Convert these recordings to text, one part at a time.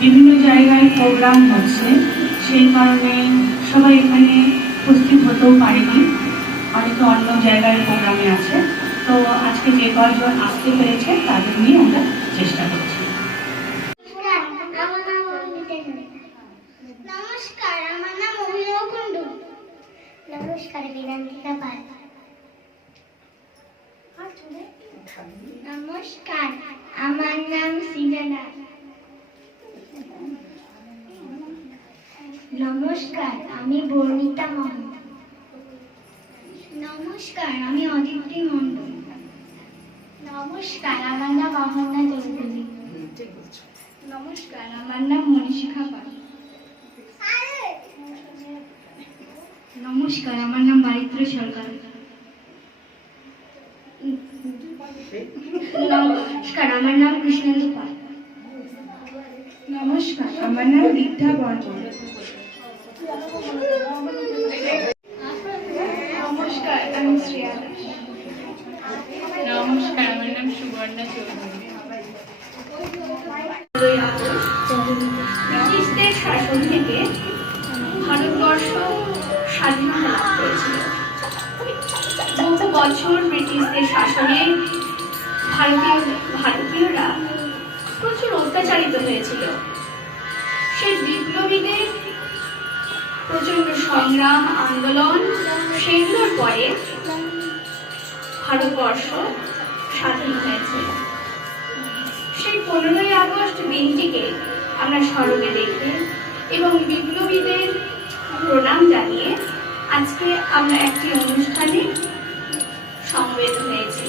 বিভিন্ন জায়গায় প্রোগ্রাম হচ্ছে, সেই কারণে সবাই এখানে উপস্থিত হতেও পারেনি, অনেকে অন্য জায়গায় প্রোগ্রামে আছে। তো আজকে যে কয়েকজন আসতে পেরেছে তাদের নিয়ে আমরা চেষ্টা করছি। নমস্কার, আমার নাম অভিনব কুণ্ডু। নমস্কার, বিনান্তিকা পাল। নমস্কার, আমার নাম সৃজনা। নমস্কার, আমি বর্ণিতা মহন্ত। নমস্কার, আমি অদিতি মণ্ডল। নমস্কার, আমার নাম অহন্যা চৌধুরী। নমস্কার, আমার নাম মনীষিকা পাল। নমস্কার, আমার নাম বারিত্র সরকার। নমস্কার, আমার নাম কৃষ্ণেন্দু পাল। নমস্কার, আমার নাম বিদ্যা বর্মন। নমস্কার, আমি শ্রেয়া দাস। নমস্কার, আমার নাম সুবর্ণা চৌধুরী। ব্রিটিশদের শাসন থেকে ভারতবর্ষ স্বাধীনতা লাভ করেছিল। বহু বছর ব্রিটিশদের শাসনে ভারতীয়রা প্রচুর অত্যাচারিত হয়েছিল। সেই বিপ্লবীদের প্রচন্ড সংগ্রাম, আন্দোলন, সেগুলোর পরে ভারতবর্ষ স্বাধীন হয়েছিল। সেই 15ই আগস্ট দিনটিকে আমরা স্মরণে রেখে এবং বিপ্লবীদের প্রণাম জানিয়ে আজকে আমরা একটি অনুষ্ঠানে সমবেত হয়েছি।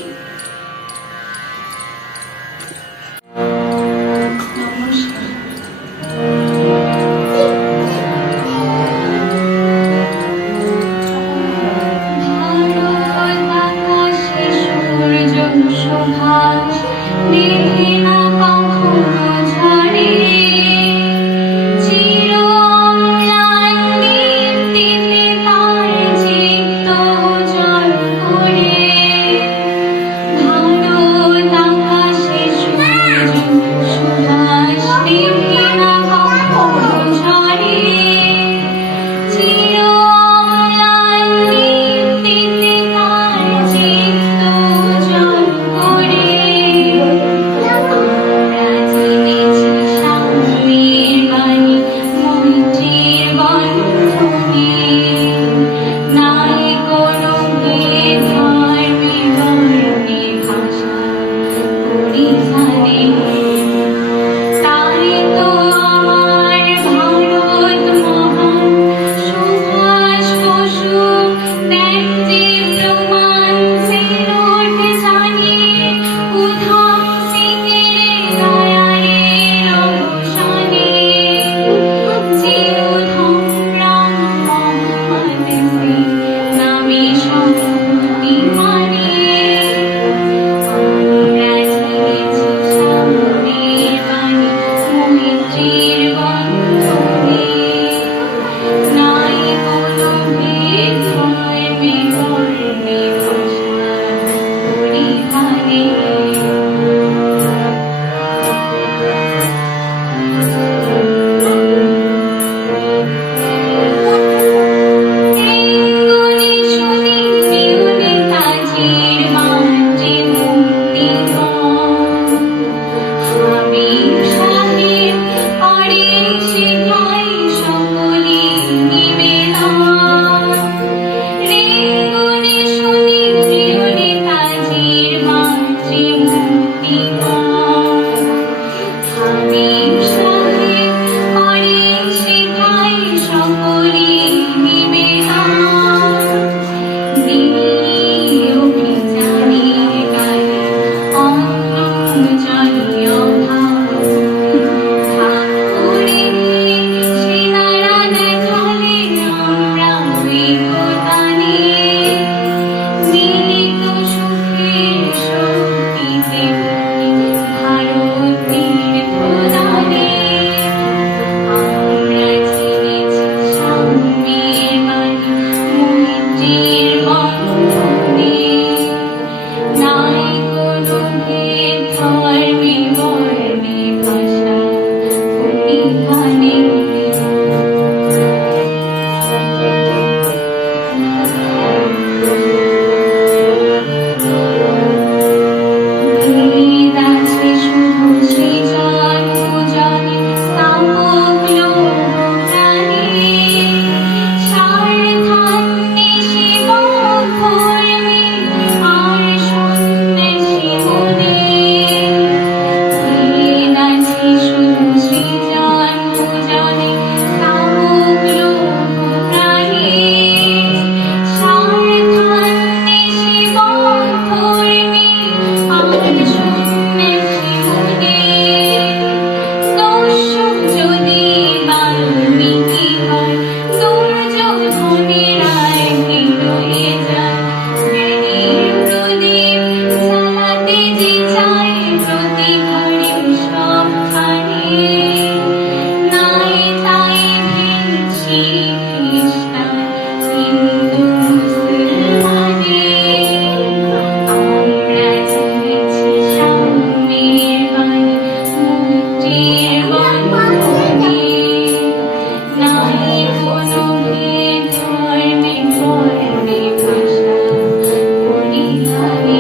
যেতে যে চাই প্রতি ঘরে সবখানে, নাই তাই ভিনছি খ্রিস্টান হিন্দু মুসলমানে, আমরা চলেছি সাম্যের বাণী মুক্তির বন্ধনে, নাই কোনো ভেদ ধর্মে ধর্মে ভাষা পরিধানে,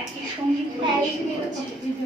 একটি সঙ্গীত পরিবেশন করছি।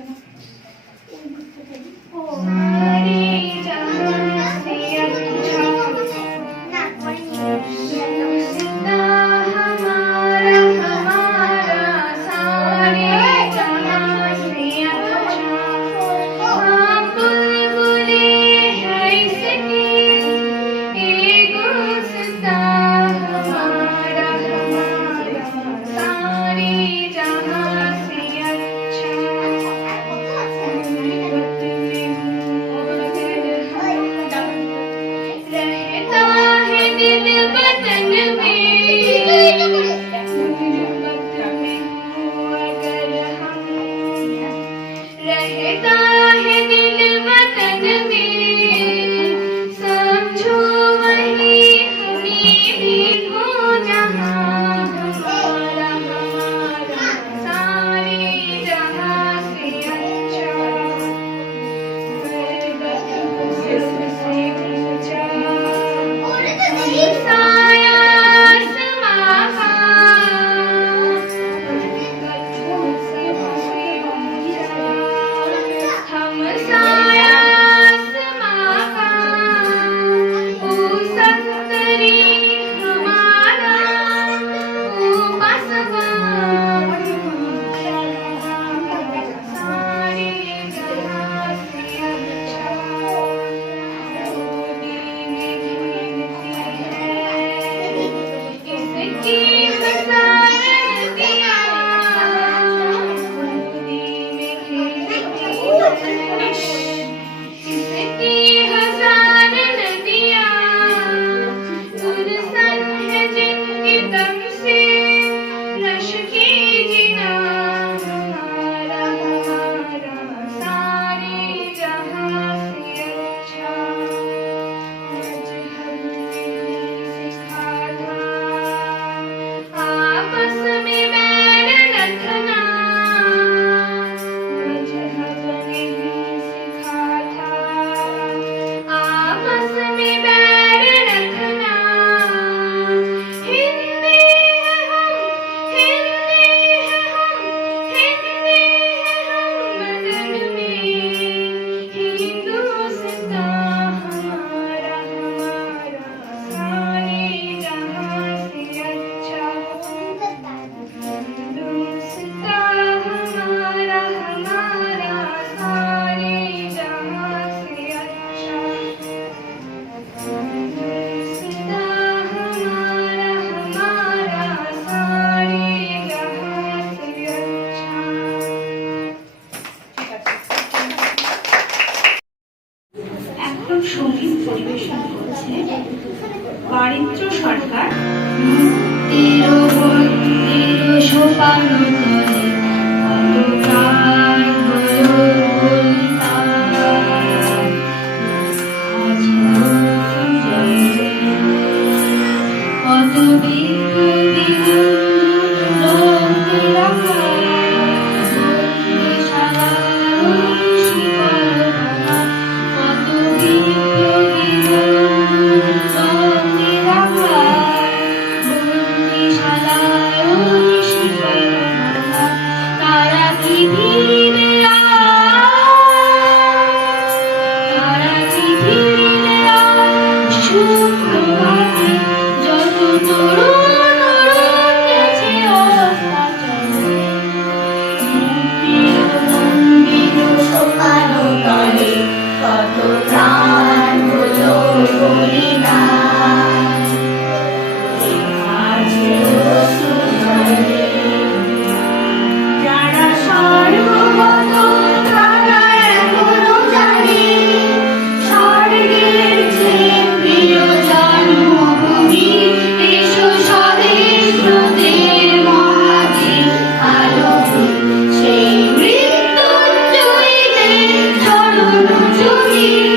এখন সঙ্গীত পরিবেশন করছে বারিত্র সরকার। সেই মৃত্যুঞ্জয়ীদের চরণ জমি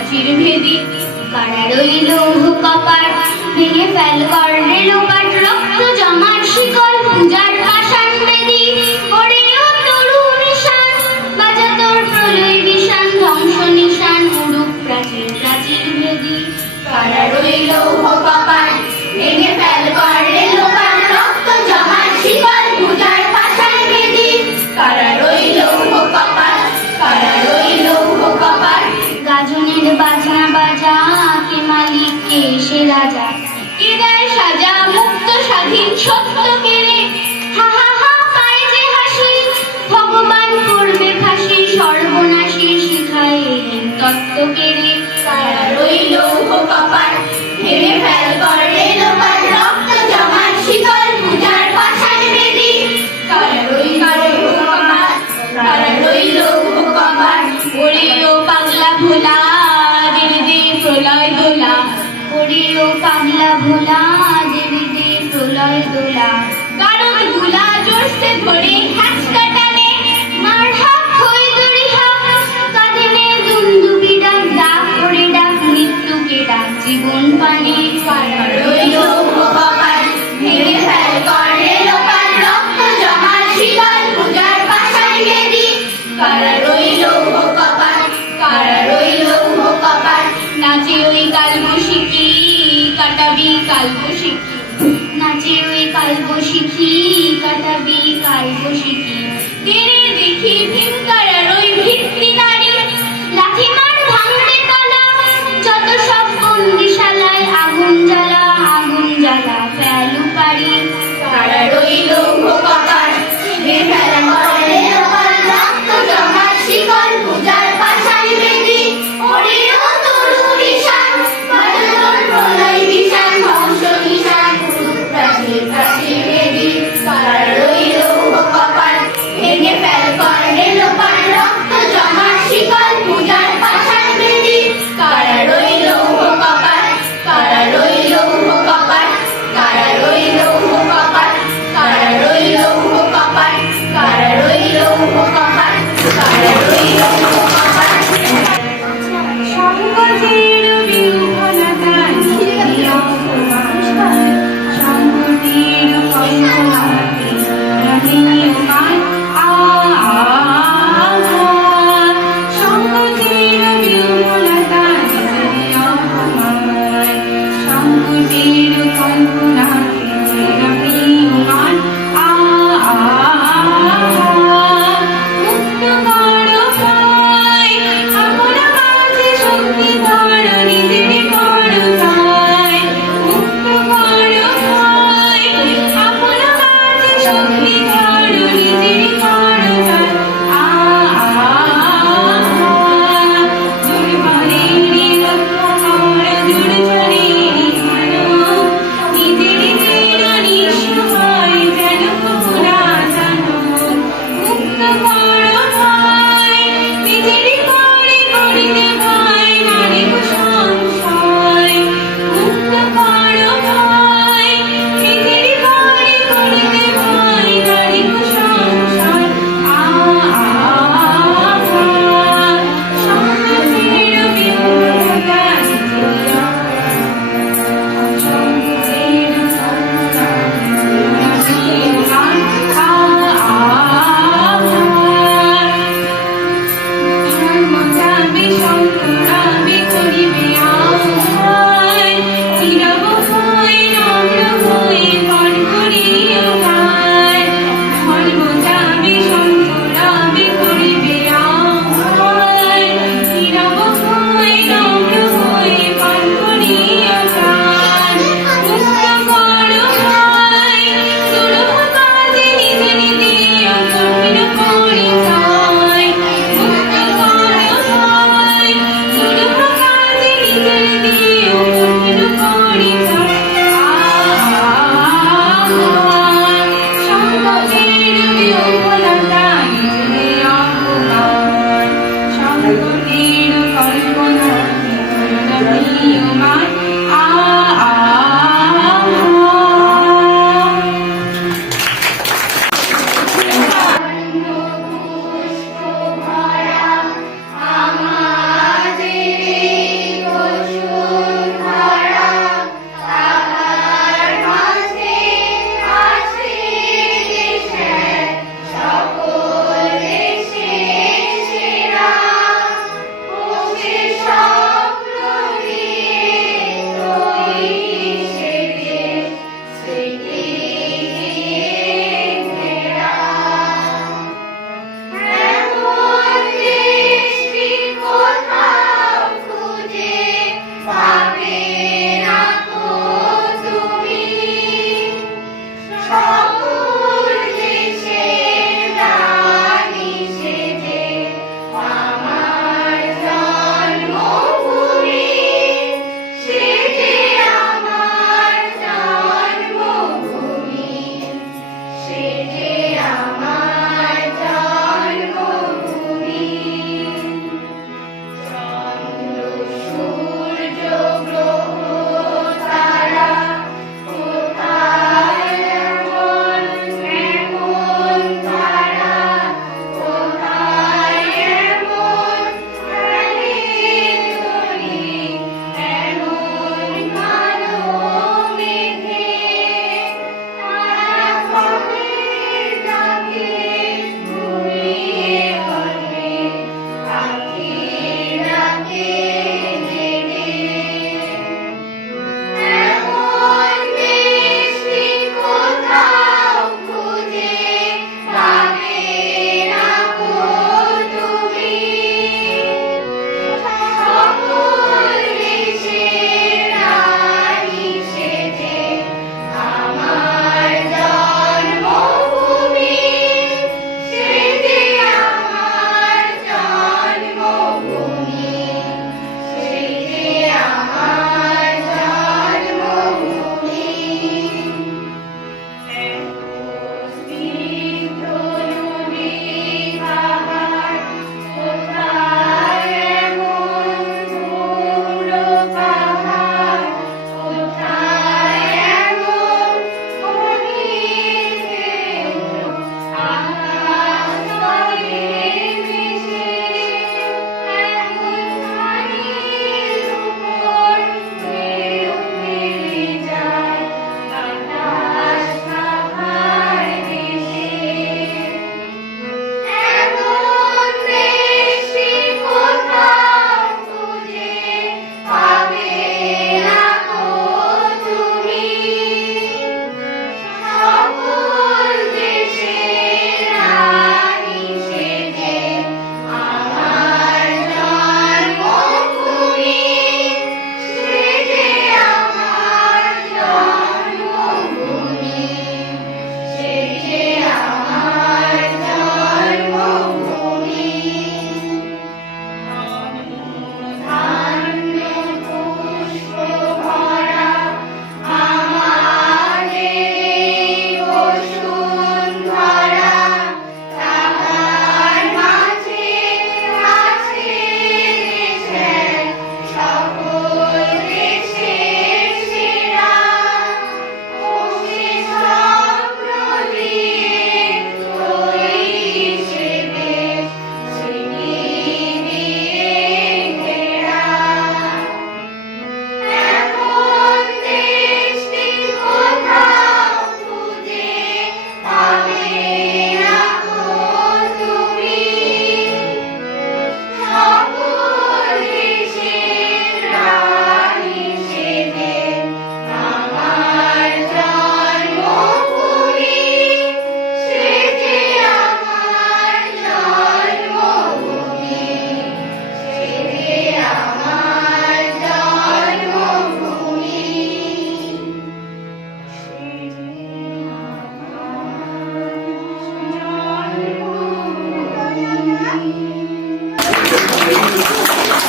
প্রাচীর ভেদি। কারা রইল কপাট, ভেঙে ফেল কর রেলোপাট, রক্ত জমাট শিকল পূজার পাষাণ বেদি। ওরে ও তরু নিশান, বাজা তোর প্রলয় বিশান, ধ্বংস নিশান উড়ুক প্রাচীর প্রাচীর ভেদি। কারা রইল কপাট, ভেঙে ফেল কর রেলোপাট, রক্ত জমাট শিকল পূজার পাষাণ বেদি। কারা রইল কপাট, কারা রইল কপাট। গাজনের বাজনা বাজা, কে মালিক কে সে রাজা, কে দেয় সাজা মুক্ত স্বাধীন সত্য কেড়ে। হা হা হা পায় যে হাসি, ভগবান করবে ফাঁসি, সর্বনাশী শিখায় তত্ত্ব কেড়ে। কারা রইল কপাট, ভেঙে ফেল কর রেলোপাট, রক্ত জমাট শিকল পূজার পাষাণ বেদি। কারা রইল কপাট, কারা রইল কপাট। ওরে ও পাগলা ভোলা, দেব দে প্রলয় দোলা। ওরে ও পাগলা ভোলা, দেব দে প্রলয় দোলা। গারদ গুলা জোরসে ধরে হ্যাঁচকা টানে, মার হাত হই দড়ি হাত, কাঁধে নে দুন্দুবি ডাক, ডাক করে ডাক মৃত্যুকে ডাক জীবন পানে। কারা রইল কপাট, ভেঙে ফেল কর রেলোপাট, রক্ত জমাট শিকল পূজার পাষাণ বেদি। কারা রইল কপাট, কারা রইল কপাট। নাচে ওই কালবশিখি, কাটাবি কালবশিখি। নাচে ওই কালবশিখি, কাটাবি কালবশিখি। তেরে দেখি ভীমকারার ওই ভিত্তি নারী, লাঠি মার ভাঙবে তালা, যত সব বন্দিশালায় আগুন জ্বালা, আগুন জ্বালা ফেলু পারি। কারা রইল কপাট, ভেঙে ফেল কর রেলোপাট, রক্ত জমাট শিকল পূজার পাষাণ বেদি। ওরে ও তরু নিশান, বাজা তোর প্রলয় বিশান, ধ্বংস নিশান উড়ুক প্রাচীর প্রাচীর